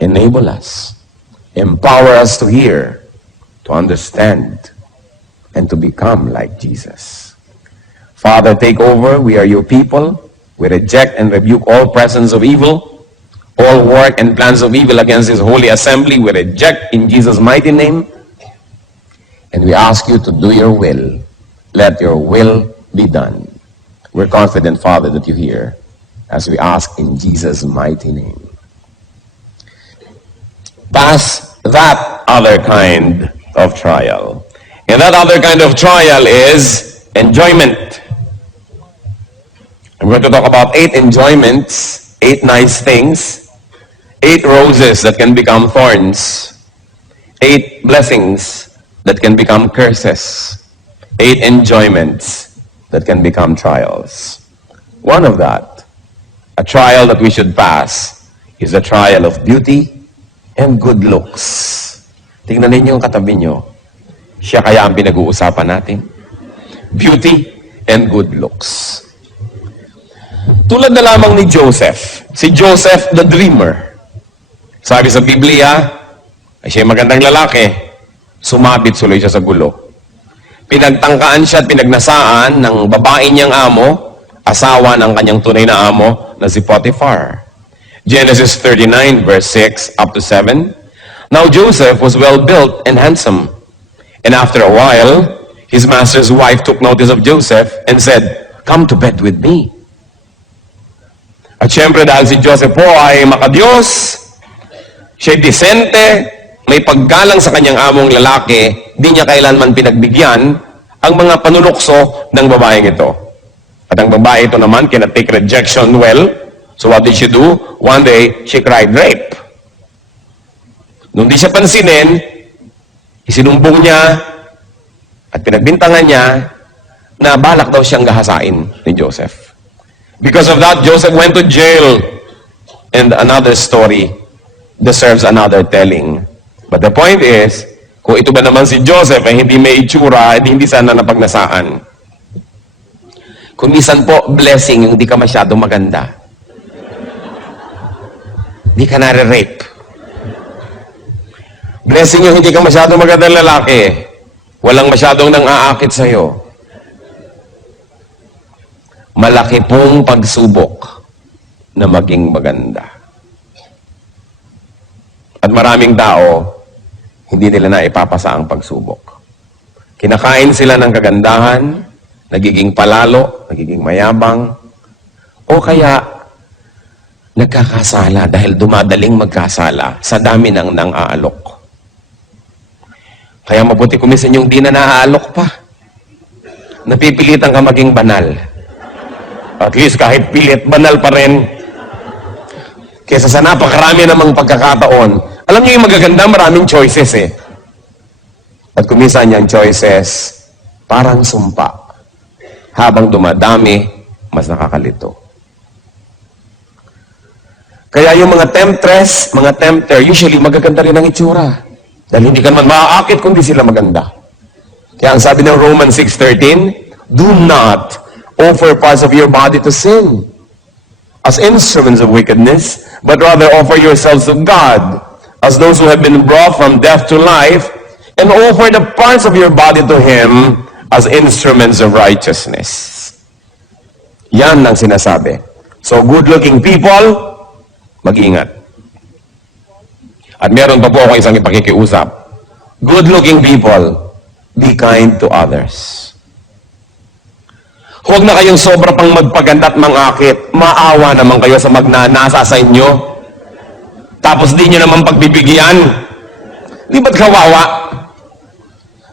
enable us, empower us to hear, to understand, and to become like Jesus. Father, take over. We are your people. We reject and rebuke all presence of evil, all work and plans of evil against this holy assembly. We reject in Jesus' mighty name. And we ask you to do your will. Let your will be done. We're confident, Father, that you hear as we ask in Jesus' mighty name. Pass that other kind of trial. And that other kind of trial is enjoyment. I'm going to talk about 8 enjoyments, 8 nice things, 8 roses that can become thorns, 8 blessings that can become curses, 8 enjoyments that can become trials. One of that, a trial that we should pass, is the trial of beauty and good looks. Tingnan ninyo yung katabi nyo. Siya kaya ang pinag-uusapan natin. Beauty and good looks. Tulad na lamang ni Joseph. Si Joseph the dreamer. Sabi sa Biblia, ay siya magandang lalaki. Sumabit suloy siya sa gulo. Pinagtangkaan siya at pinagnasaan ng babae niyang amo, asawa ng kanyang tunay na amo na si Potiphar. Genesis 39 verse 6 up to 7. Now Joseph was well built and handsome. And after a while, his master's wife took notice of Joseph and said, "Come to bed with me." At syempre dahil si Joseph po ay makadiyos, siya'y disente, may paggalang sa kanyang among lalaki, di niya kailanman pinagbigyan ang mga panunukso ng babaeng ito. At ang babae ito naman cannot take rejection well. So what did she do? One day, she cried rape. Nung di siya pansinin, isinumbong niya at pinagbintangan niya na balak daw siyang gahasain ni Joseph. Because of that, Joseph went to jail. And another story deserves another telling. But the point is, kung ito ba naman si Joseph ay hindi may itsura, hindi sana napagnasaan. Kung minsan po, blessing yung di ka masyadong maganda. Di ka nare-rape. Blessing yung hindi ka masyadong magandang lalaki. Walang masyadong nang-aakit sa'yo. Malaki pong pagsubok na maging maganda. At maraming tao, hindi nila na ipapasa ang pagsubok. Kinakain sila ng kagandahan, nagiging palalo, nagiging mayabang, o kaya nagkakasala dahil dumadaling magkasala sa dami ng nang-aalok. Kaya mabuti kumisan yung di na naaalok pa. Napipilitan ka maging banal. At least kahit pilit, banal pa rin. Kesa sa napakarami namang pagkakataon. Alam niyo yung magaganda, maraming choices eh. At kumisan yung choices, parang sumpa. Habang dumadami, mas nakakalito. Kaya yung mga temptress, mga tempter, usually magaganda rin ang itsura. Dahil hindi ka naman maaakit kung di sila maganda. Kaya ang sabi ng Romans 6:13, do not offer parts of your body to sin as instruments of wickedness, but rather offer yourselves to God as those who have been brought from death to life, and offer the parts of your body to Him as instruments of righteousness. Yan ang sinasabi. So, good-looking people, mag-ingat. At meron pa po ako isang ipakikiusap. Good-looking people, be kind to others. Huwag na kayong sobra pang magpaganda at mangakit. Maawa naman kayo sa magnanasa sa inyo. Tapos di nyo naman pagbibigyan. Di ba't kawawa?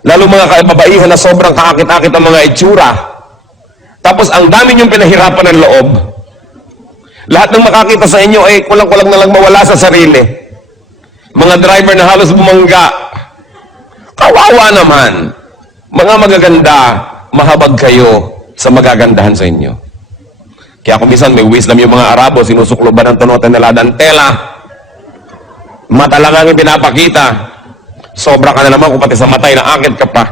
Lalo mga kababaihan na sobrang kaakit-akit ang mga itsura. Tapos ang dami nyong pinahirapan ng loob. Lahat ng makakita sa inyo ay kulang-kulang na lang mawala sa sarili. Mga driver na halos bumangga. Kawawa naman. Mga magaganda, mahabag kayo sa magagandahan sa inyo. Kaya kung minsan may wisdom yung mga Arabo, sinusukloban ng tunotan nila ng tela. Mata lang ang pinapakita. Sobra ka na naman kung pati sa matay na akit ka pa.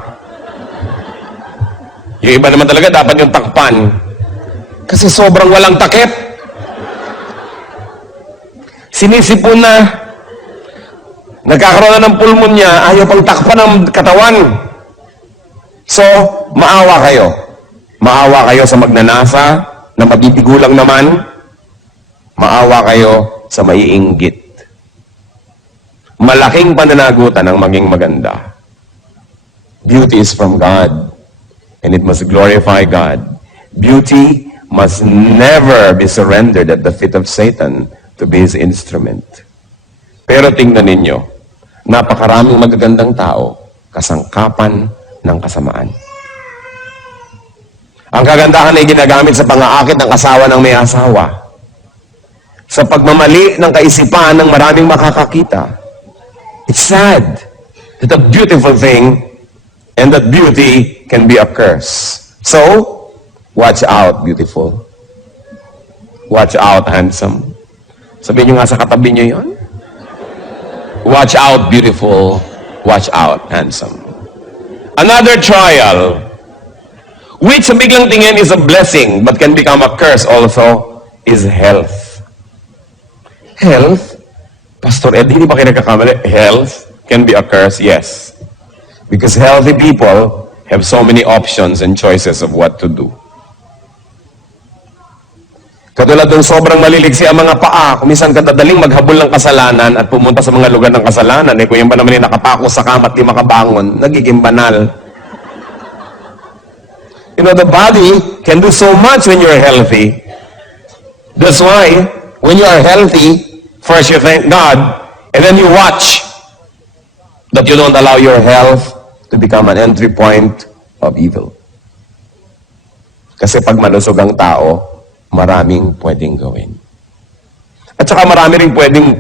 Yung iba naman talaga dapat yung takpan. Kasi sobrang walang takip. Sinisipon na. Nagkakaroon na ng pulmonya, ayaw pang takpan ng katawan. So, maawa kayo. Maawa kayo sa magnanasa, na mabibigo lang naman. Maawa kayo sa maiinggit. Malaking pananagutan ang maging maganda. Beauty is from God, and it must glorify God. Beauty must never be surrendered at the feet of Satan to be his instrument. Pero tingnan ninyo, napakaraming magagandang tao, kasangkapan ng kasamaan. Ang kagandahan ay ginagamit sa pang-aakit ng asawa ng may asawa. Sa pagmamali ng kaisipan ng maraming makakakita. It's sad that a beautiful thing and that beauty can be a curse. So, watch out, beautiful. Watch out, handsome. Sabihin nyo nga sa katabi nyo yun. Watch out, beautiful. Watch out, handsome. Another trial, which sa biglang tingin is a blessing but can become a curse also, is health. Health? Pastor Ed, hindi ba kayo nagkakamali? Health can be a curse, yes. Because healthy people have so many options and choices of what to do. Katulad ng sobrang maliligsi ang mga paa, kung minsan kadadaling maghabol ng kasalanan at pumunta sa mga lugar ng kasalanan, kung yan ba naman yung nakapako sa kama at di makabangon, nagiging banal. You know, the body can do so much when you're healthy. That's why, when you are healthy, first you thank God, and then you watch that you don't allow your health to become an entry point of evil. Kasi pag malusog ang tao, maraming pwedeng gawin. At saka marami rin pwedeng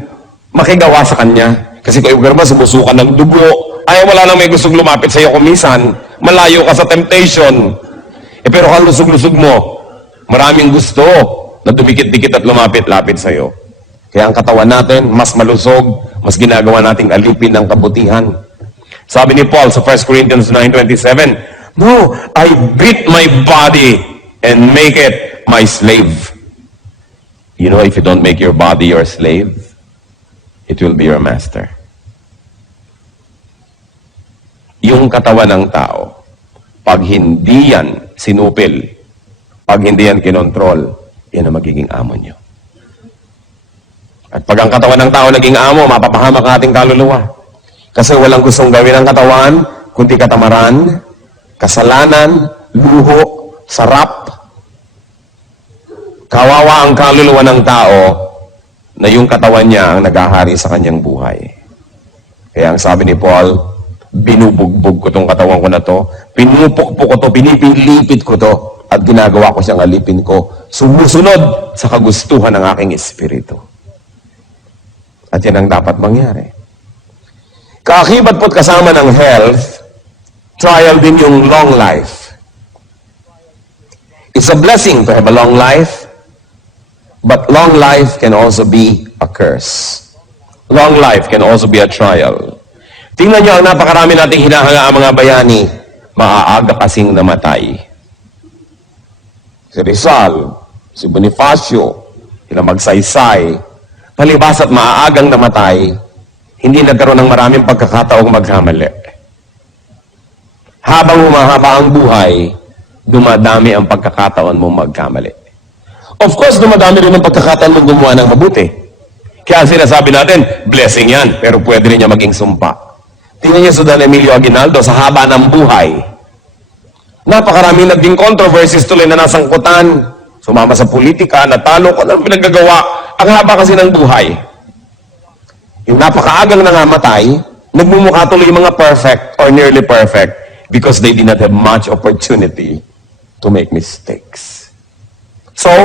makigawa sa kanya. Kasi kung ikaw naman sumusukan ng dugo, ay wala nang may gustong lumapit sa iyo kumisan, malayo ka sa temptation. Pero kung lusog-lusog mo, maraming gusto na dumikit-dikit at lumapit-lapit sa iyo. Kaya ang katawan natin, mas malusog, mas ginagawa nating alipin ng kabutihan. Sabi ni Paul sa 1 Corinthians 9:27, "No, I beat my body and make it my slave." You know, if you don't make your body your slave, it will be your master. Yung katawan ng tao, pag hindi yan sinupil, pag hindi yan kinontrol, yan ang magiging amo nyo. At pag ang katawan ng tao naging amo, mapapahamak ang ating kaluluwa. Kasi walang gustong gawin ng katawan, kundi katamaran, kasalanan, luho, sarap. Kawawa ang kaluluwa ng tao na yung katawan niya ang nag-ahari sa kanyang buhay. Kaya ang sabi ni Paul, binubugbog ko tong katawan ko na to, pinupukpok ko to, pinipilipit ko to, at ginagawa ko siyang alipin ko, sumusunod sa kagustuhan ng aking espiritu. At yan ang dapat mangyari. Kaakibat po't kasama ng health, trial din yung long life. It's a blessing to have a long life, but long life can also be a curse. Long life can also be a trial. Tingnan nyo ang napakarami nating hinahanga ang mga bayani, maaaga kasing namatay. Si Rizal, si Bonifacio, sila Magsaysay, palibas at maaagang namatay, hindi nagkaroon ng maraming pagkakataong magkamali. Habang humahaba ang buhay, dumadami ang pagkakataon mong magkamali. Of course, dumadami rin ang pagkakataon mong gumawa ng mabuti. Kaya sinasabi natin, blessing yan, pero pwede rin niya maging sumpa. Tingnan niyo si Don Emilio Aguinaldo sa haba ng buhay. Napakaraming naging controversies tuloy na nasangkutan. Sumama sa politika, natalo ko, anong pinaggagawa? Ang haba kasi ng buhay. Yung napakaagang nangamatay, nagmumukha tuloy yung mga perfect or nearly perfect because they did not have much opportunity to make mistakes. So,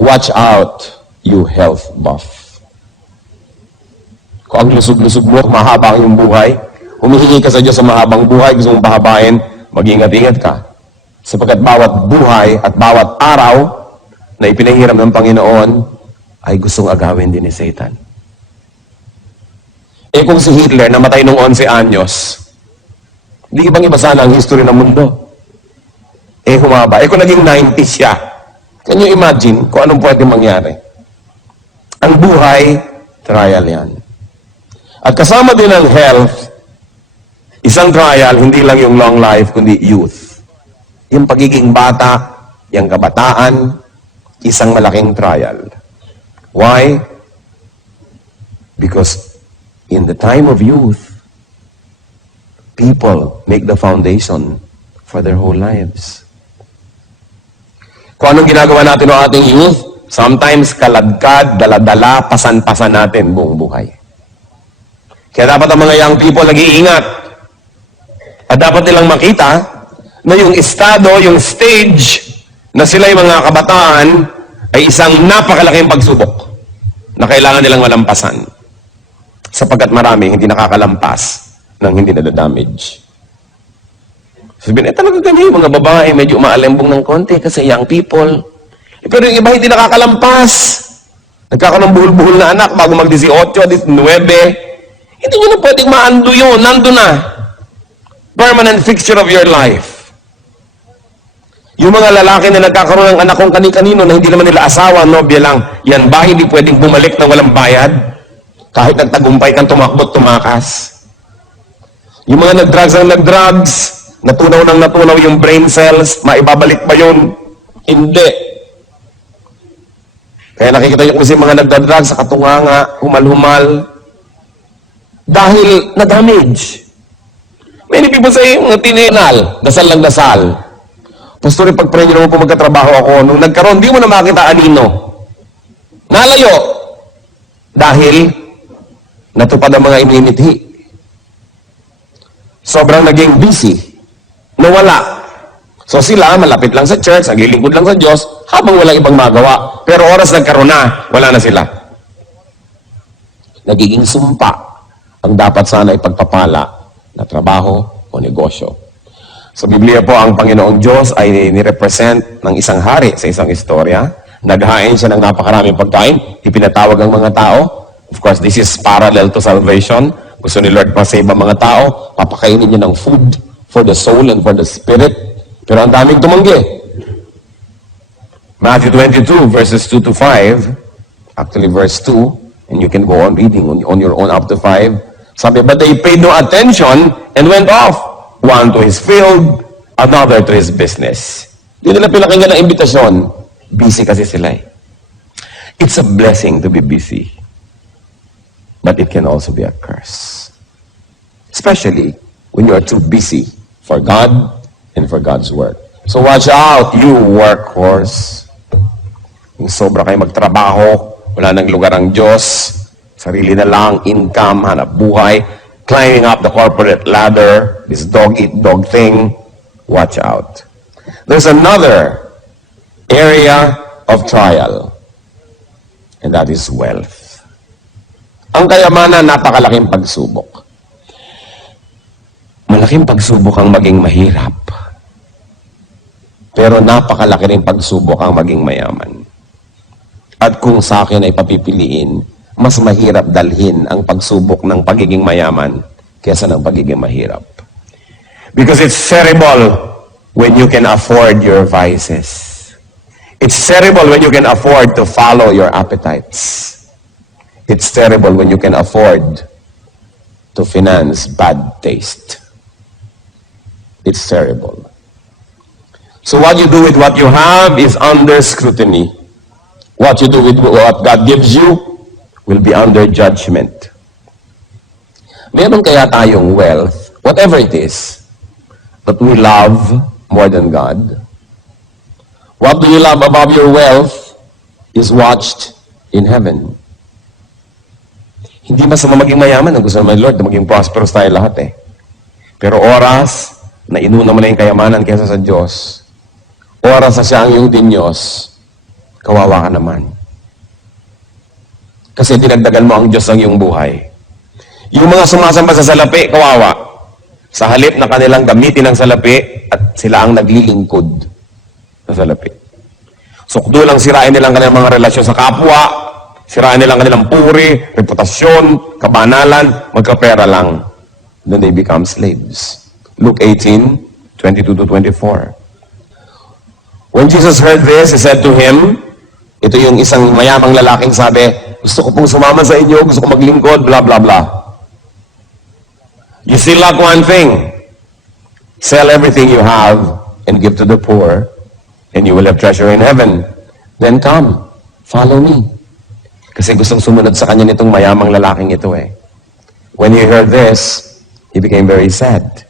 watch out, you health buff. Kung ang lusog-lusog mo, mahaba ang iyong buhay, humihingi ka sa Diyos sa mahabang buhay, gusto mong pahabain, mag-ingat-ingat ka. Sapagkat bawat buhay at bawat araw na ipinahiram ng Panginoon ay gustong agawin din ni Satan. Kung si Hitler namatay nung 11 anyos, di ibang iba sana ang history ng mundo. Humaba. Kung naging 90 siya, can you imagine kung anong pwede mangyari? Ang buhay, trial yan. At kasama din ang health, isang trial, hindi lang yung long life, kundi youth. Yung pagiging bata, yung kabataan, isang malaking trial. Why? Because in the time of youth, people make the foundation for their whole lives. Kung anong ginagawa natin ng ating youth, sometimes kaladkad, daladala, pasan-pasan natin buong buhay. Kaya dapat ang mga young people nag-iingat. At dapat nilang makita na yung estado, yung stage na sila'y mga kabataan ay isang napakalaking pagsubok na kailangan nilang malampasan. Sapagkat marami hindi nakakalampas ng hindi nadadamage. Sabihin, talaga kami, mga babae, medyo maalembong ng konti kasi young people. Pero yung iba hindi nakakalampas. Nagkakaroon ng buhol-buhol na anak bago mag-18, 19. Hindi nyo na pwedeng maando yun. Nando na. Permanent fixture of your life. Yung mga lalaki na nagkakaroon ng anak kung kani-kanino na hindi naman nila asawa, nobya lang, yan ba hindi pwedeng bumalik na walang bayad? Kahit nagtagumpay kang tumakbot, tumakas. Yung mga nag-drugs ang nag-drugs, natunaw ng natunaw yung brain cells, maibabalik ba yun? Hindi. Kaya nakikita nyo kasi mga nagda-drugs sa katunganga, humal-humal, dahil na-damage. Many people say, mga tininal, dasal lang dasal. Pastor, pag-pray nyo naman po magkatrabaho ako, nung nagkaroon, di mo na makita anino. Nalayo. Dahil, natupad ang mga immunity. Sobrang naging busy. Nawala. So sila, malapit lang sa church, naglilingkod lang sa Diyos, habang walang ibang magawa. Pero oras nagkaroon na, wala na sila. Nagiging sumpa ang dapat sana ipagpapala na trabaho o negosyo. Sa Biblia po, ang Panginoong Diyos ay nirepresent ng isang hari sa isang istorya. Naghain siya ng napakaraming pagkain, ipinatawag ang mga tao. Of course, this is parallel to salvation. Gusto ni Lord pa-save ang mga tao, papakainin niya ng food for the soul and for the spirit. Pero ang daming tumanggi. Matthew 22, verses 2 to 5, actually verse 2, and you can go on reading on your own up to 5. Sabi, but they paid no attention and went off. One to his field, another to his business. Di nila pinakinggan ang imbitasyon. Busy kasi sila eh. It's a blessing to be busy. But it can also be a curse. Especially when you are too busy for God and for God's work. So watch out, you workhorse. Yung sobra kayo magtrabaho, wala nang lugar ang Diyos, sarili na lang, income, hanap buhay, climbing up the corporate ladder, this dog-eat-dog thing, watch out. There's another area of trial, and that is wealth. Ang kayamanan, napakalaking pagsubok. Malaking pagsubok ang maging mahirap. Pero napakalaki rin pagsubok ang maging mayaman. At kung sa akin ay papipiliin, mas mahirap dalhin ang pagsubok ng pagiging mayaman kaysa ng pagiging mahirap. Because it's terrible when you can afford your vices. It's terrible when you can afford to follow your appetites. It's terrible when you can afford to finance bad taste. It's terrible. So what you do with what you have is under scrutiny. What you do with what God gives you will be under judgment. Meron kaya tayong wealth, whatever it is, that we love more than God? What do you love above your wealth is watched in heaven. Hindi masama maging mayaman. Ang gusto naman ni Lord na maging prosperous tayo lahat eh. Pero oras na inuna mo na yung kayamanan kaysa sa Diyos, oras na siya ang iyong Diyos, kawawa ka naman. Kasi dinagdagan mo ang Diyos ng iyong buhay. Yung mga sumasamba sa salapi, kawawa. Sa halip na kanilang gamitin ang salapi at sila ang naglilingkod sa salapi. Sukdo lang sirain nilang kanilang mga relasyon sa kapwa, sirain nilang kanilang puri, reputasyon, kabanalan, magkapera lang. Then they become slaves. Luke 18, 22 to 24. When Jesus heard this, He said to him, ito yung isang mayamang lalaking sabi, gusto ko pong sumama sa inyo, gusto ko maglingkod, blah, blah, blah. You still lack one thing. Sell everything you have and give to the poor, and you will have treasure in heaven. Then come, follow me. Kasi gustong sumunod sa kanya nitong mayamang lalaking ito eh. When he heard this, he became very sad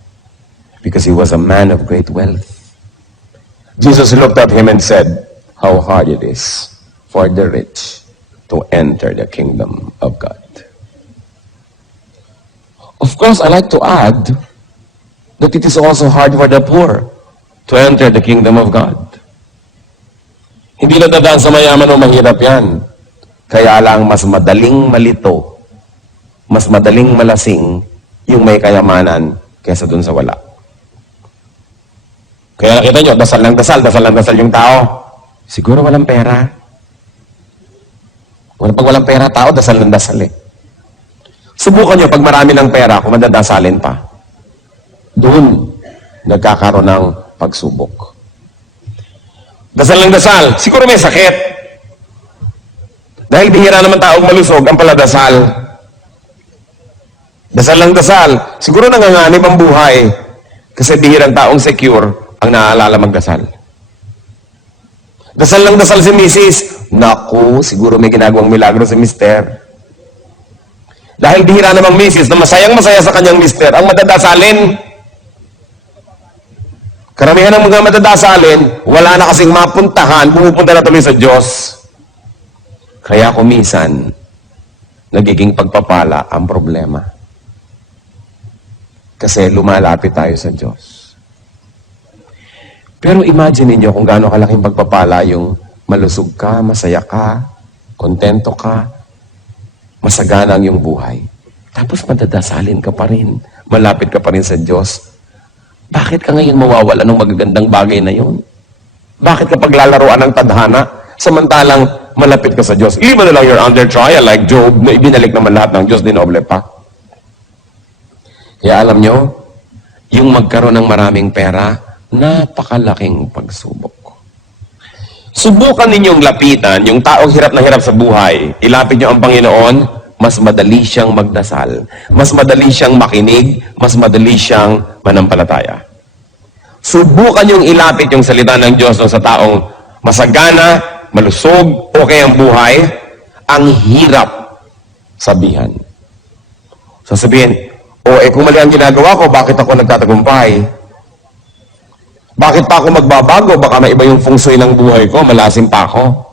because he was a man of great wealth. Jesus looked at him and said, how hard it is for the rich to enter the kingdom of God. Of course, I like to add that it is also hard for the poor to enter the kingdom of God. Hindi na dadaan sa mayaman o mahirap yan. Kaya lang mas madaling malito, mas madaling malasing yung may kayamanan kaysa dun sa wala. Kaya nakita nyo, dasal ng dasal yung tao. Siguro walang pera. Pag walang pera tao, dasal ng dasal eh. Subukan nyo, pag marami ng pera, kung madadasalin pa. Doon, nagkakaroon ng pagsubok. Dasal ng dasal, siguro may sakit. Dahil bihira naman taong malusog ang paladasal. Dasal ng dasal, siguro nanganganib ang buhay. Kasi bihirang taong secure ang naaalala magdasal. Dasal ng dasal si Mrs. Naku, siguro may ginagawang milagro si Mr. Dahil bihira namang Mrs. na masayang-masaya sa kanyang Mr. ang madadasalin. Karamihan ng mga madadasalin, wala na kasing mapuntahan, pumupunta na tuloy sa Diyos. Kaya kumisan, nagiging pagpapala ang problema. Kasi lumalapit tayo sa Diyos. Pero imagine niyo kung gaano kalaking pagpapala yung malusog ka, masaya ka, kontento ka, masagana ang iyong buhay. Tapos madadasalin ka pa rin, malapit ka pa rin sa Diyos. Bakit ka ngayon mawawala ng magagandang bagay na yun? Bakit ka paglalaruan ng tadhana, samantalang malapit ka sa Diyos? Even na lang you're under trial like Job, na ibinalik naman lahat ng Diyos, dinoble pa. Kaya alam nyo, yung magkaroon ng maraming pera, napakalaking pagsubok. Subukan ninyong lapitan yung taong hirap na hirap sa buhay. Ilapit nyo ang Panginoon, mas madali siyang magdasal. Mas madali siyang makinig, mas madali siyang manampalataya. Subukan yung ilapit yung salita ng Diyos sa taong masagana, malusog, okay ang buhay, ang hirap sabihan. Sasabihin, kung mali ang ginagawa ko, bakit ako nagtatagumpay? Bakit pa ako magbabago? Baka may iba yung feng shui ng buhay ko, malasim pa ako.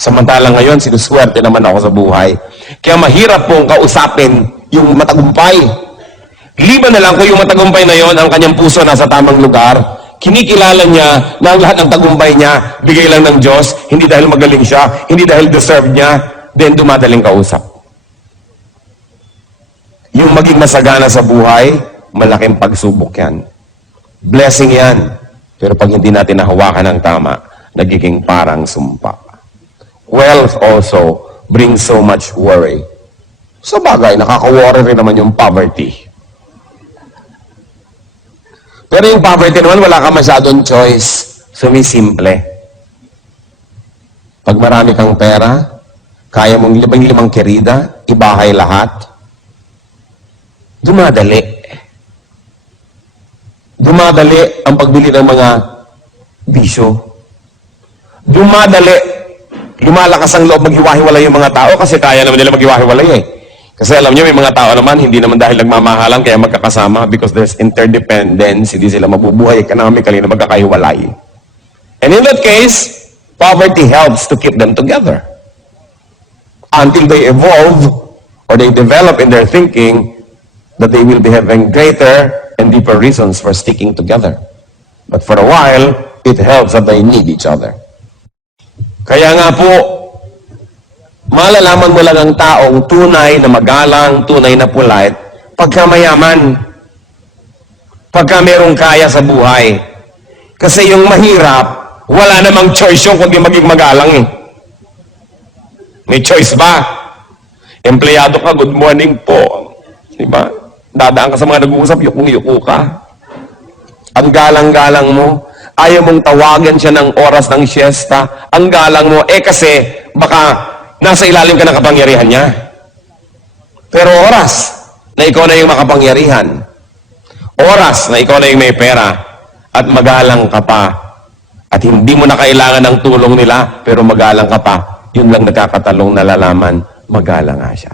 Samantalang ngayon, sinuswerte naman ako sa buhay. Kaya mahirap pong kausapin yung matagumpay. Liban na lang kung yung matagumpay na yon, ang kanyang puso nasa tamang lugar, kinikilala niya na ang lahat ng tagumpay niya, bigay lang ng Diyos, hindi dahil magaling siya, hindi dahil deserve niya, then dumadaling kausap. Yung maging masagana sa buhay, malaking pagsubok yan. Blessing yan. Pero pag hindi natin nahawakan ng tama, nagiging parang sumpa. Wealth also brings so much worry. Sa bagay, nakaka-worry rin naman yung poverty. Pero yung poverty naman, wala ka masyadong choice. Sumisimple. Pag marami kang pera, kaya mong limang kerida, ibahay lahat, dumadali. Dumadali ang pagbili ng mga bisyo. Dumadali. Lumalakas ang loob maghiwa-hiwalay yung mga tao kasi kaya naman nila maghiwa-hiwalay eh. Kasi alam niyo, may mga tao naman, hindi naman dahil nagmamahalan kaya magkakasama because there's interdependence, hindi sila mabubuhay economically na magkakahiwalay. And in that case, poverty helps to keep them together. Until they evolve or they develop in their thinking that they will be having greater and deeper reasons for sticking together. But for a while, it helps that they need each other. Kaya nga po, malalaman mo lang ang taong tunay na magalang, tunay na polite, pagka mayaman, pagka merong kaya sa buhay. Kasi yung mahirap, wala namang choice yung kundi maging magalang eh. May choice ba? Empleyado ka, good morning po. Diba? Dadaan ka sa mga nag-uusap, yukong-yuko ka. Ang galang-galang mo, ayaw mong tawagan siya ng oras ng siesta. Ang galang mo, kasi baka nasa ilalim ka ng kapangyarihan niya. Pero oras, na ikaw na yung makapangyarihan. Oras na ikaw na yung may pera at magalang ka pa. At hindi mo na kailangan ng tulong nila, pero magalang ka pa. Yun lang nagkakatalong nalalaman, magalang nga siya.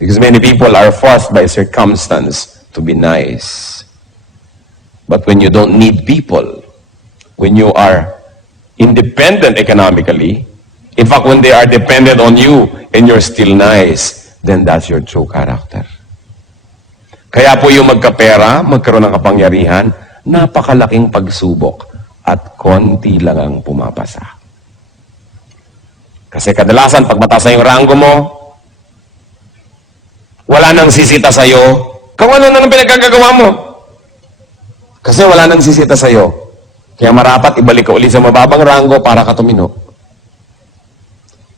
Because many people are forced by circumstance to be nice. But when you don't need people, when you are independent economically, in fact, when they are dependent on you and you're still nice, then that's your true character. Kaya po yung magkapera, magkaroon ng kapangyarihan, napakalaking pagsubok at konti lang ang pumapasa. Kasi kadalasan, pag mataas na yung ranggo mo, wala nang sisita sa'yo, kung ano na ang pinagkagagawa mo. Kasi wala nang sisita sa'yo. Kaya marapat ibalik ka uli sa mababang ranggo para ka tumino.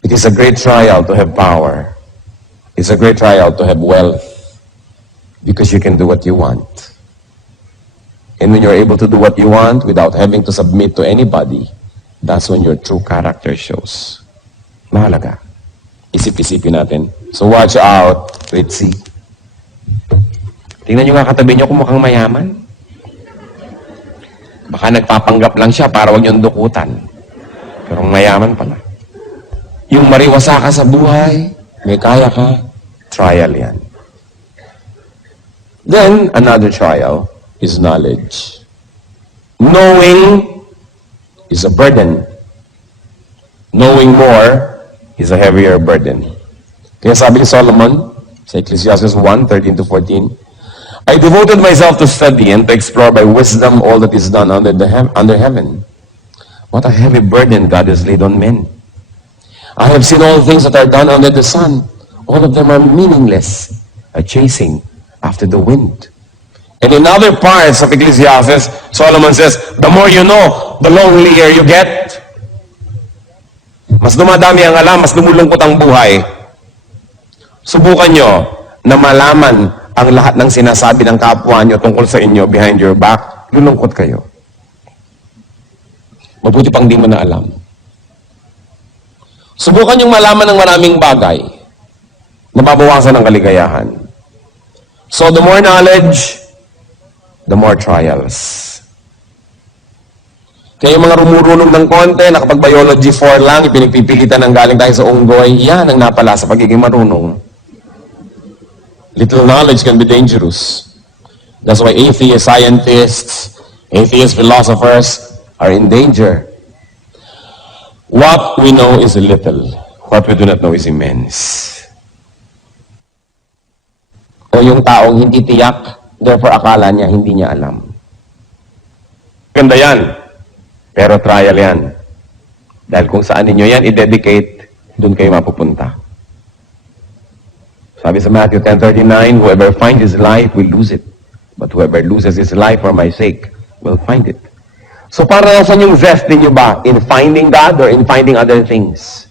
It is a great trial to have power. It's a great trial to have wealth. Because you can do what you want. And when you're able to do what you want without having to submit to anybody, that's when your true character shows. Mahalaga. Isip-isipin natin. So watch out. Let's see. Tingnan nyo nga katabi nyo kung mukhang mayaman. Baka nagpapanggap lang siya para wag niyong dukutan. Pero mayaman pala. Yung mariwasa ka sa buhay, may kaya ka, trial yan. Then, another trial is knowledge. Knowing is a burden. Knowing more is a heavier burden. Kaya sabi ni Solomon sa Ecclesiastes 1:13-14, I devoted myself to study and to explore by wisdom all that is done under heaven. What a heavy burden God has laid on men. I have seen all things that are done under the sun. All of them are meaningless, a chasing after the wind. And in other parts of Ecclesiastes, Solomon says, the more you know, the lonelier you get. Mas dumadami ang alam, mas lumulungkot ang buhay. Subukan nyo na malaman ang lahat ng sinasabi ng kapwa nyo tungkol sa inyo behind your back, lulungkot kayo. Mabuti pang di mo na alam. Subukan yung malaman ng maraming bagay na mabawasan ng kaligayahan. So the more knowledge, the more trials. Kaya yung mga rumurunong ng konti, nakapag-biology 4 lang, ipinagpipilitan ng galing tayo sa unggoy, yan ang napala sa pagiging marunong. Little knowledge can be dangerous. That's why atheist scientists, atheist philosophers are in danger. What we know is little. What we do not know is immense. O yung taong hindi tiyak, therefore akala niya hindi niya alam. Ganda yan. Pero trial yan. Dahil kung saan ninyo yan i-dedicate, doon kayo mapupunta. Sabi sa Matthew 10:39, whoever finds his life will lose it. But whoever loses his life for my sake will find it. So para nasan yung zest ninyo ba? In finding God or in finding other things?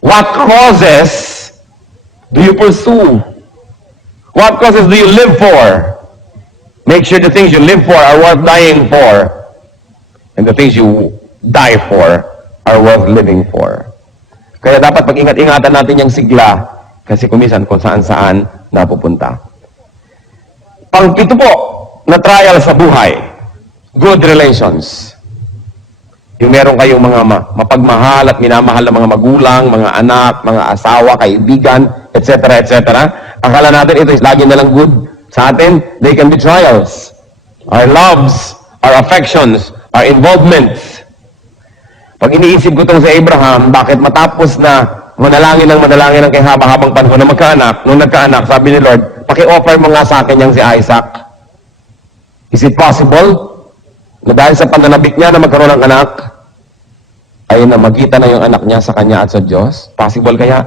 What causes do you pursue? What causes do you live for? Make sure the things you live for are worth dying for. And the things you die for are worth living for. Kaya dapat pag-ingat-ingatan natin yung sigla kasi kumisan kung saan-saan napupunta. Pang-pito po na trial sa buhay, good relations. Yung meron kayong mga mapagmahal at minamahal na mga magulang, mga anak, mga asawa, kaibigan, etc., etc. Akala natin ito is lagi na lang good sa atin. They can be trials. Our loves, our affections, our involvements. Pag iniisip ko itong sa Abraham, bakit matapos na manalangin ng kay haba-habang panahon na magkaanak, nung nagkaanak, sabi ni Lord, paki-offer mo nga sa akin yung si Isaac. Is it possible na dahil sa pananabik niya na magkaroon ng anak, ay namagita na yung anak niya sa kanya at sa Diyos? Possible kaya?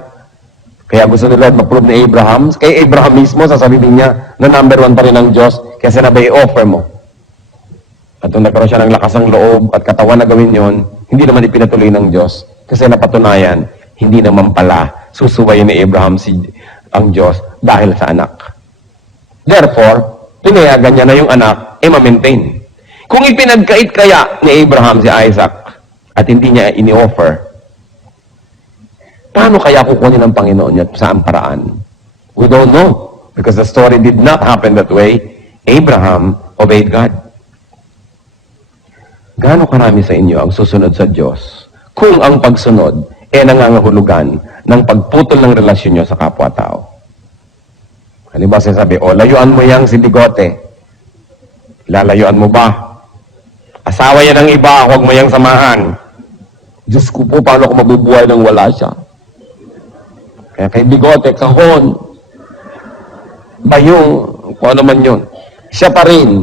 Kaya gusto ni Lord ma-prove ni Abraham, kay Abraham mismo, sasabihin niya na number 1 pa rin ng Diyos, kaya sinabi, i-offer mo. At nung nagkaroon siya ng lakas ng loob at katawan na gawin yon, hindi naman ipinatuloy ng Diyos. Kasi napatunayan, hindi naman pala susuwayin ni Abraham ang Diyos dahil sa anak. Therefore, pinayagan niya na yung anak, ma-maintain. Kung ipinagkait kaya ni Abraham si Isaac at hindi niya ini-offer, paano kaya kukunin ng Panginoon niya saan paraan? We don't know. Because the story did not happen that way. Abraham obeyed God. Gaano karami sa inyo ang susunod sa Diyos kung ang pagsunod nangangahulugan ng pagputol ng relasyon nyo sa kapwa-tao? Halimbawa sinasabi, layuan mo yang si Bigote. Lalayuan mo ba? Asawa yan ng iba, huwag mo yang samahan. Diyos ko po, paano ako mabubuhay nang wala siya? Kaya kay Bigote, kahon. Bayong, kung ano man yun. Siya pa rin.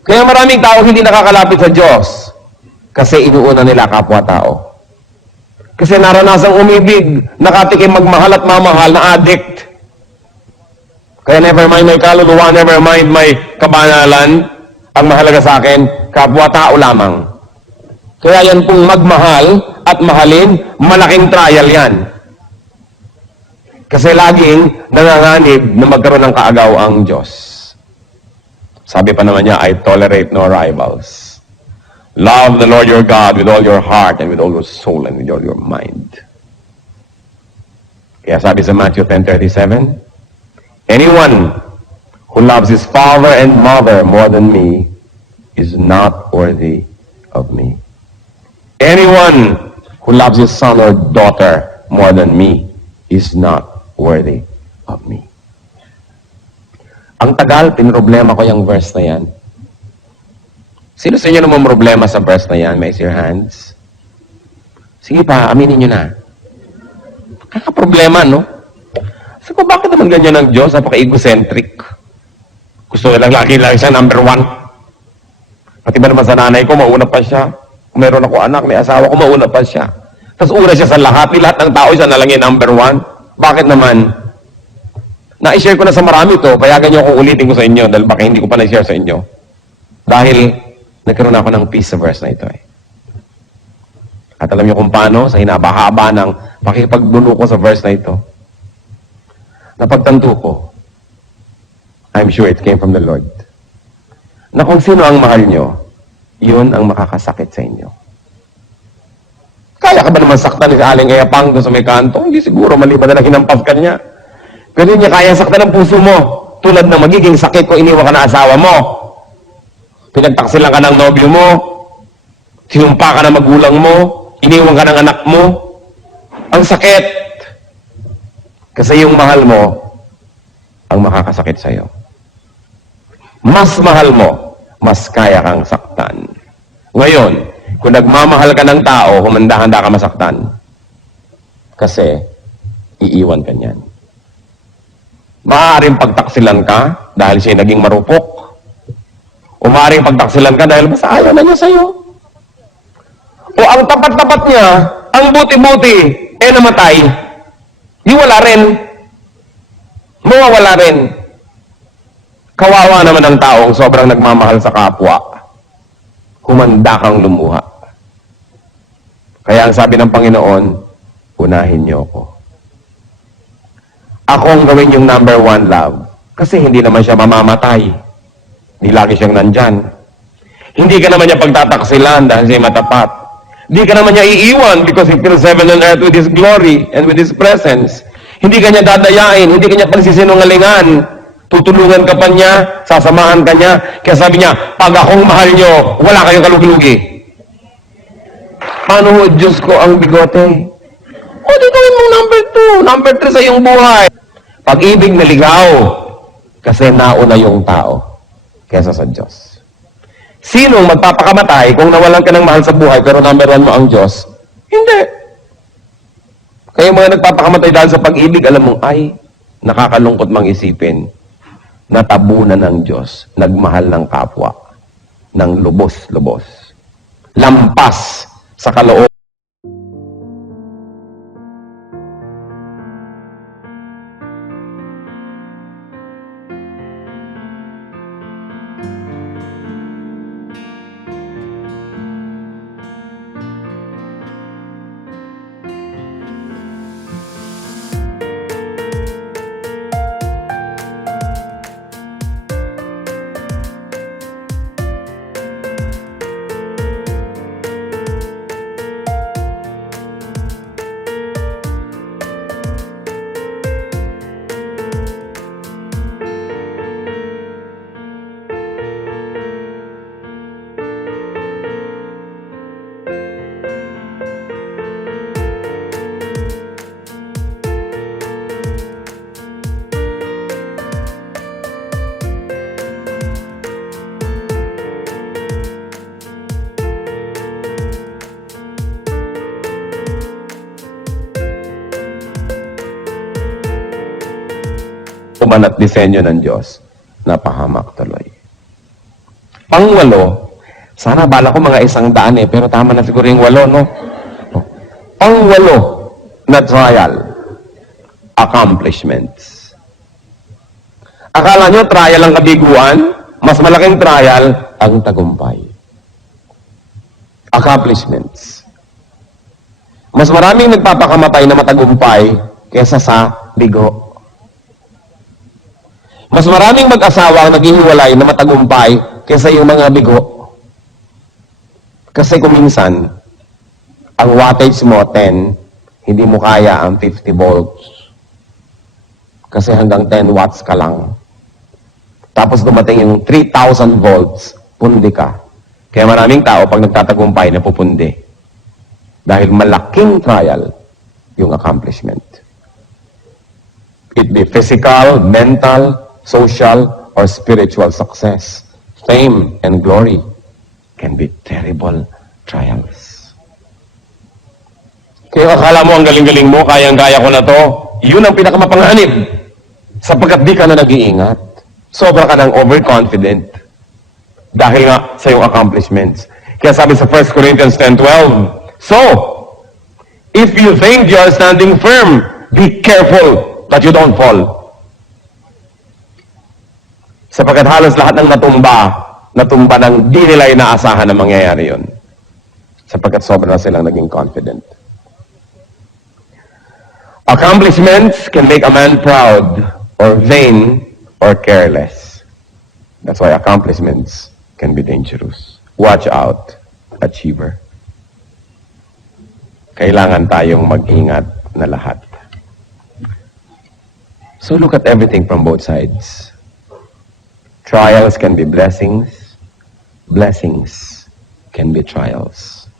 Kaya maraming tao hindi nakakalapit sa Diyos kasi inuuna nila kapwa-tao. Kasi naranasang umibig, nakatikim magmahal at mamahal na addict. Kaya never mind my kaluluwa, never mind my kabanalan, ang mahalaga sa akin, kapwa-tao lamang. Kaya yan pong magmahal at mahalin, malaking trial yan. Kasi laging nanganganib na magkaroon ng kaagaw ang Diyos. Sabi pa naman niya, I tolerate no rivals. Love the Lord your God with all your heart and with all your soul and with all your mind. Kaya sabi sa Matthew 10:37, anyone who loves his father and mother more than me is not worthy of me. Anyone who loves his son or daughter more than me is not worthy of me. Ang tagal, pinroblema ko yung verse na yan. Sino sa inyo naman problema sa verse na yan? Raise your hands. Sige pa, aminin nyo na. Kakaproblema, no? Sabi ko, bakit naman ganyan ang Diyos? Napaka-egocentric. Gusto nilang lagi lang siya, number one. Pati ba naman sa nanay ko, mauna pa siya. Kung meron ako anak, may asawa ko, mauna pa siya. Tapos una siya sa lahat. Lahat ng tao, siya na lang yung number one. Bakit naman? Na-share ko na sa marami to, kaya ganyan ko ulitin ko sa inyo dahil baka hindi ko pa na-share sa inyo. Dahil nagkaroon ako ng peace sa verse na ito eh. At alam niyo kung paano, sa hinaba-haba ng pakipagdulo ko sa verse na ito, napagtanto ko, I'm sure it came from the Lord, na kung sino ang mahal nyo, yun ang makakasakit sa inyo. Kaya ka ba naman saktan ni Aling Eyapang doon sa may kanto? Hindi siguro, maliban na lang hinampas ka niya. Pero hindi niya kaya saktan ang puso mo, tulad ng magiging sakit kung iniwan ka na asawa mo. Pinagtaksilan ka ng nobyo mo, sinumpa ka ng magulang mo, iniwan ka ng anak mo. Ang sakit. Kasi yung mahal mo, ang makakasakit sa'yo. Mas mahal mo, mas kaya kang saktan. Ngayon, kung nagmamahal ka ng tao, humanda-handa ka masaktan. Kasi, iiwan ka niyan. Maaaring pagtaksilan ka dahil siya naging marupok. O maaaring pagtaksilan ka dahil basta ayaw na niya sa'yo. O ang tapat-tapat niya, ang buti-buti, namatay. Di wala rin. Mawawala rin. Kawawa naman ang taong sobrang nagmamahal sa kapwa. Humanda kang lumuha. Kaya ang sabi ng Panginoon, unahin niyo ako. Ako ang gawin yung number one love. Kasi hindi naman siya mamamatay. Hindi lagi siyang nandyan. Hindi ka naman niya pagtataksilan dahil siya matapat. Hindi ka naman niya iiwan because He fills heaven and earth with His glory and with His presence. Hindi ka niya dadayain, hindi ka niya pagsisinungalingan. Tutulungan ka pa niya, sasamahan ka niya. Kaya sabi niya, pag akong mahal niyo, wala kayong kalugi-lugi. Paano mo, Diyos ko, ang bigote? O, di gawin mong number 2, number 3 sa iyong buhay. Pag-ibig na ligaw, kasi nauna yung tao kesa sa Diyos. Sinong magpapakamatay kung nawalan ka ng mahal sa buhay pero number 1 mo ang Diyos? Hindi. Kaya mga nagpapakamatay dahil sa pag-ibig, alam mo, ay, nakakalungkot mang isipin na tabunan ng Diyos, nagmahal ng kapwa, ng lubos-lubos. Lampas sa kaloob. uman at disenyo ng Diyos, napahamak tuloy. Pangwalo, sana bala ko mga 100 pero tama na siguro yung 8, no? Pangwalo na trial, accomplishments. Akala nyo trial ang kabiguan, mas malaking trial ang tagumpay. Accomplishments. Mas maraming nagpapakamatay na matagumpay kesa sa bigo. Mas maraming mag-asawa ang naghihiwalay na matagumpay kesa yung mga bigo. Kasi kung minsan, ang wattage mo 10, hindi mo kaya ang 50 volts. Kasi hanggang 10 watts ka lang. Tapos dumating yung 3,000 volts, pundi ka. Kaya maraming tao pag nagtatagumpay na pupundi. Dahil malaking trial yung accomplishment. It be physical, mental, social, or spiritual success. Fame and glory can be terrible trials. Kaya akala mo ang galing-galing mo, kayang-kaya ko na to, yun ang pinakamapanganib. Sapagkat di ka na nag-iingat. Sobra ka ng overconfident. Dahil nga sa iyong accomplishments. Kaya sabi sa 1 Corinthians 10:12, so, if you think you are standing firm, be careful that you don't fall. Sapagkat halos lahat ng natumba ng di nila inaasahan na mangyayari yun. Sapagkat sobra na silang naging confident. Accomplishments can make a man proud, or vain, or careless. That's why accomplishments can be dangerous. Watch out, achiever. Kailangan tayong mag-ingat na lahat. So look at everything from both sides. Trials can be blessings. Blessings can be trials.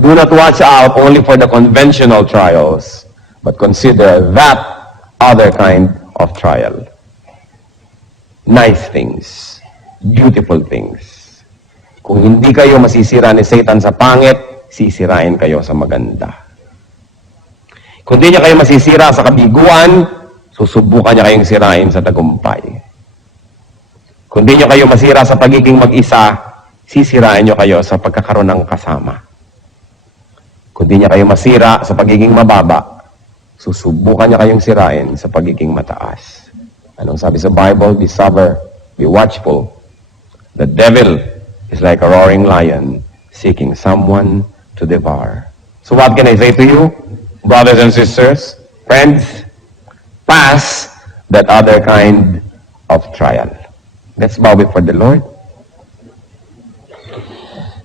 Do not watch out only for the conventional trials, but consider that other kind of trial. Nice things. Beautiful things. Kung hindi kayo masisira ni Satan sa pangit, sisirain kayo sa maganda. Kung di niya kayo masisira sa kabiguan, susubukan niya kayong sirain sa tagumpay. Kung di niya kayo masira sa pagiging mag-isa, sisirain niyo kayo sa pagkakaroon ng kasama. Kung di niya kayo masira sa pagiging mababa, susubukan niya kayong sirain sa pagiging mataas. Anong sabi sa Bible? Be sober, be watchful. The devil is like a roaring lion, seeking someone to devour. So what can I say to you, brothers and sisters, friends? Pass that other kind of trial. Let's bow before the Lord.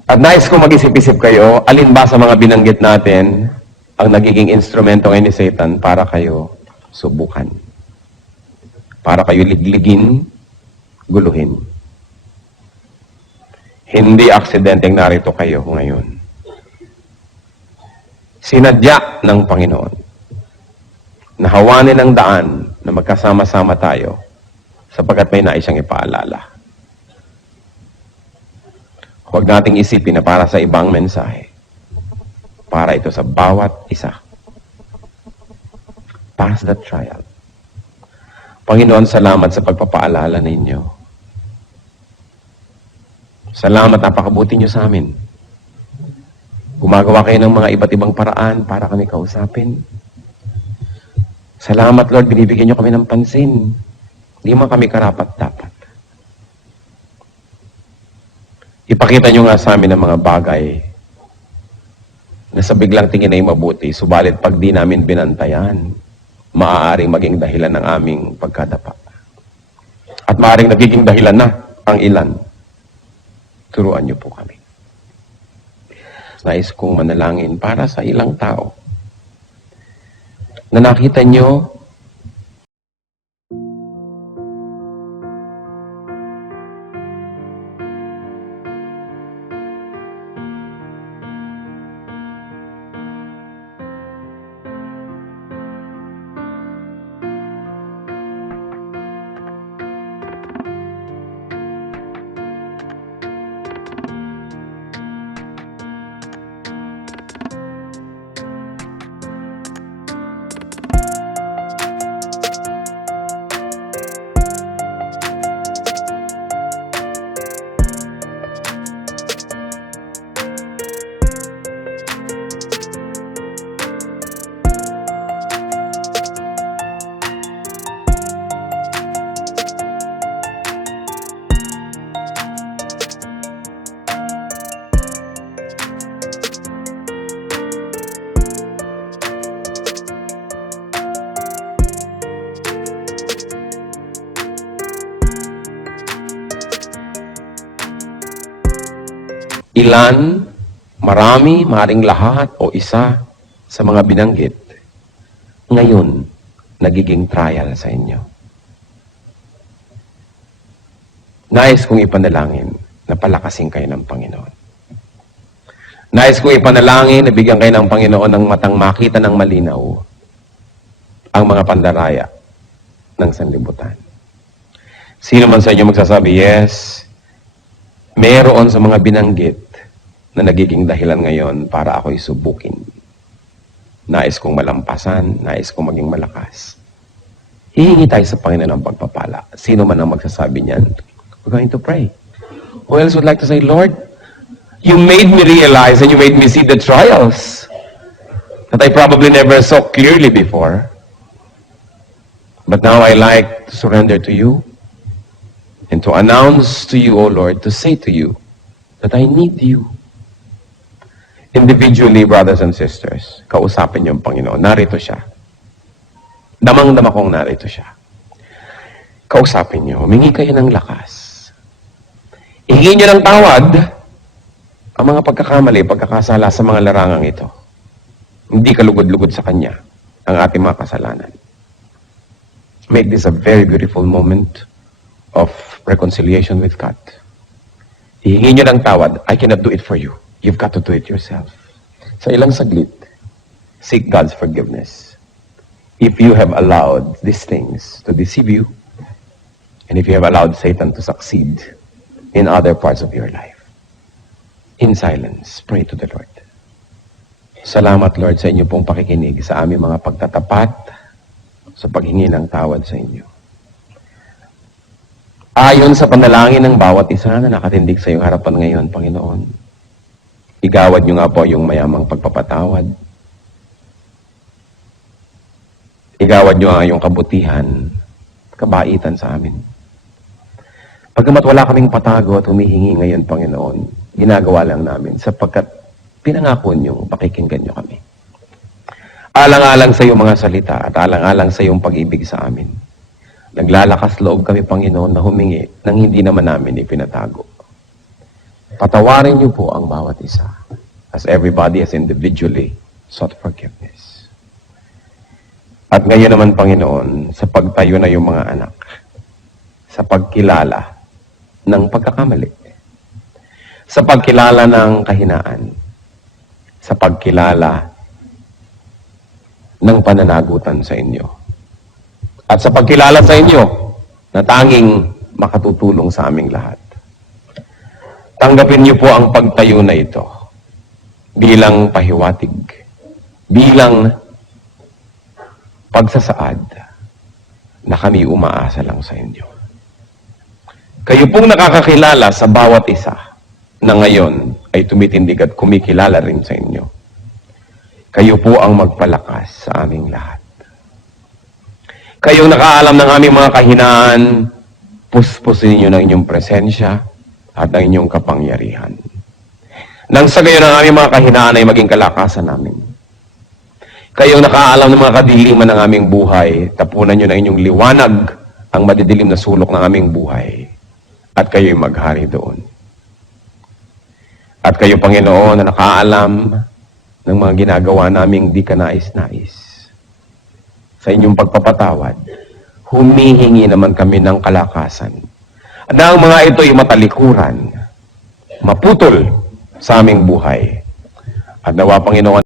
At nais kong mag-isip-isip kayo, alin ba sa mga binanggit natin ang nagiging instrumento ngayon ni Satan para kayo subukan? Para kayo ligligin, guluhin. Hindi aksidenteng narito kayo ngayon. Sinadya ng Panginoon na hawanin ang daan na magkasama-sama tayo sapagkat may nais siyang ipaalala. Huwag nating isipin na para sa ibang mensahe. Para ito sa bawat isa. Pass that trial. Panginoon, salamat sa pagpapaalala ninyo. Salamat, napakabuti nyo sa amin. Gumagawa kayo ng mga iba't ibang paraan para kami kausapin. Salamat, Lord, binibigyan nyo kami ng pansin. Hindi man kami karapat-dapat. Ipakita nyo nga sa amin ang mga bagay na sa biglang tingin ay mabuti, subalit pag di namin binantayan, maaaring maging dahilan ng aming pagkadapa. At maaaring nagiging dahilan na ang ilan. Turuan niyo po kami. Nais kong manalangin para sa ilang tao na nakita niyo Ilan, marami, maring lahat o isa sa mga binanggit, ngayon, nagiging trial sa inyo. Nais kong ipanalangin na palakasin kayo ng Panginoon. Nais kong ipanalangin na bigyan kayo ng Panginoon ng matang makita ng malinaw ang mga pandaraya ng sanlibutan. Sino man sa inyo magsasabi, yes, meron sa mga binanggit na nagiging dahilan ngayon para ako'y subukin. Nais kong malampasan, nais kong maging malakas. Hihingi tayo sa Panginoon ng pagpapala. Sino man ang magsasabi niyan, we're going to pray. Who else would like to say, Lord, you made me realize and you made me see the trials that I probably never saw clearly before. But now I like to surrender to you and to announce to you, O Lord, to say to you that I need you. Individually, brothers and sisters, kausapin niyo ang Panginoon. Narito siya. Damang-dama kong narito siya. Kausapin niyo. Humingi kayo ng lakas. Ihingi niyo ng tawad ang mga pagkakamali, pagkakasala sa mga larangang ito. Hindi kalugod-lugod sa Kanya ang ating mga kasalanan. Make this a very beautiful moment of reconciliation with God. Ihingi niyo ng tawad. I cannot do it for you. You've got to do it yourself. Sa ilang saglit, seek God's forgiveness. If you have allowed these things to deceive you, and if you have allowed Satan to succeed in other parts of your life, in silence, pray to the Lord. Salamat, Lord, sa inyo pong pakikinig sa aming mga pagtatapat sa paghingi ng tawad sa inyo. Ayon sa panalangin ng bawat isa na nakatindig sa iyong harapan ngayon, Panginoon, igawad niyo nga po yung mayamang pagpapatawad. Igawad niyo ang iyong kabutihan, kabaitan sa amin. Pagkamat wala kaming patago at humihingi ngayon, Panginoon, ginagawa lang namin sapagkat pinangako niyong pakikinggan niyo kami. Alang-alang sa iyong mga salita at alang-alang sa iyong pag-ibig sa amin. Naglalakas loob kami, Panginoon, na humingi nang hindi naman namin ipinatago. Patawarin niyo po ang bawat isa as everybody has individually sought forgiveness. At ngayon naman, Panginoon, sa pagtayo na yung mga anak, sa pagkilala ng pagkakamali, sa pagkilala ng kahinaan, sa pagkilala ng pananagutan sa inyo, at sa pagkilala sa inyo na tanging makatutulong sa aming lahat. Tanggapin niyo po ang pagtayo na ito bilang pahiwatig, bilang pagsasaad na kami umaasa lang sa inyo. Kayo pong nakakakilala sa bawat isa na ngayon ay tumitindig at kumikilala rin sa inyo. Kayo po ang magpalakas sa aming lahat. Kayong nakaalam ng aming mga kahinaan, puspusin niyo ng inyong presensya at ang inyong kapangyarihan. Nang sa gayon ang aming mga kahinaan ay maging kalakasan namin. Kayong nakaalam ng mga kadiliman ng aming buhay, tapunan nyo ng inyong liwanag ang madidilim na sulok ng aming buhay. At kayo'y maghari doon. At kayo, Panginoon, na nakaalam ng mga ginagawa naming di ka nais-nais. Sa inyong pagpapatawad, humihingi naman kami ng kalakasan. At ang mga ito'y matalikuran, maputol sa aming buhay. At nawa, Panginoon,